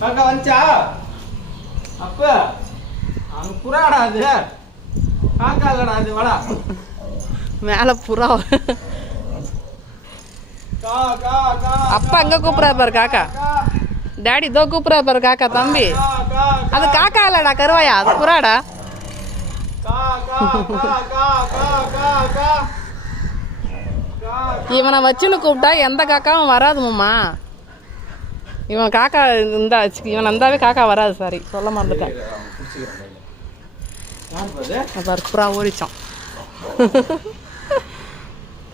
காக்கா வந்துச்சா? அப்ப அங்க புறாடா அது, காக்கா இல்லடா அது. வாடா மேல புறா. அப்பா அங்க கூப்பிடா பாரு காக்கா. டாடி இதோ கூப்பிடா பாரு காக்கா. தம்பி அது காக்கா இல்லடா கருவாயா, அது புறாடா. இவனை வச்சுன்னு கூப்பிட்டா எந்த காக்காவும் வராது மாமா. இவன் காக்கா இருந்தா இவன் வந்தாவே காக்கா வராது. சாரி சொல்ல மறந்துட்டேன். பாரு புறா ஓடிச்சான்.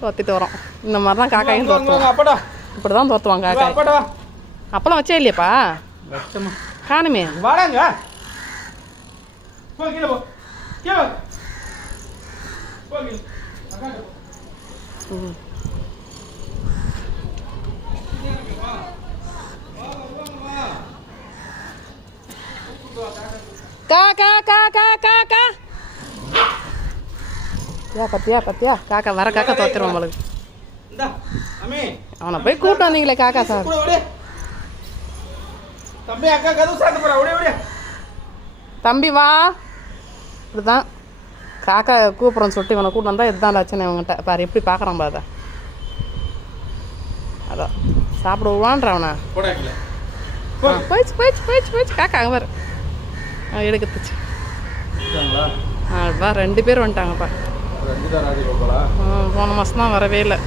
தோத்திட்டு வரோம். இந்த மாதிரி தான் காக்காயும் தோத்துவோம். இப்படி தான் தோத்துவாங்க காக்கா. அப்பெல்லாம் வச்சே இல்லையாப்பா? காணுமே. வாடாங்க. காக்கா காக்கா காக்கா. பத்தியா பத்தியா காக்கா வர காக்கா தோத்துருவோம் நம்மளுக்கு. அவனை போய் கூப்பிட்டு வந்தீங்களே காக்கா சார். தம்பி வா. இப்படிதான் காக்கா கூப்பிட்றோன்னு சொல்லிட்டு இவனை கூப்பிட்டு வந்தா இதுதான் லட்சணம் இவங்ககிட்ட. பாரு எப்படி பார்க்குறான் பாரு. அதான் சாப்பிட விடுவான்ற அவனை. போயிடுச்சு போயிடுச்சு போயிடுச்சு போயிடுச்சு காக்கா அங்கே பாரு. எடுக்கத்துச்சு. பா 2 பேர் வந்துட்டாங்கப்பா. போன மாதம் தான் வரவே இல்லை.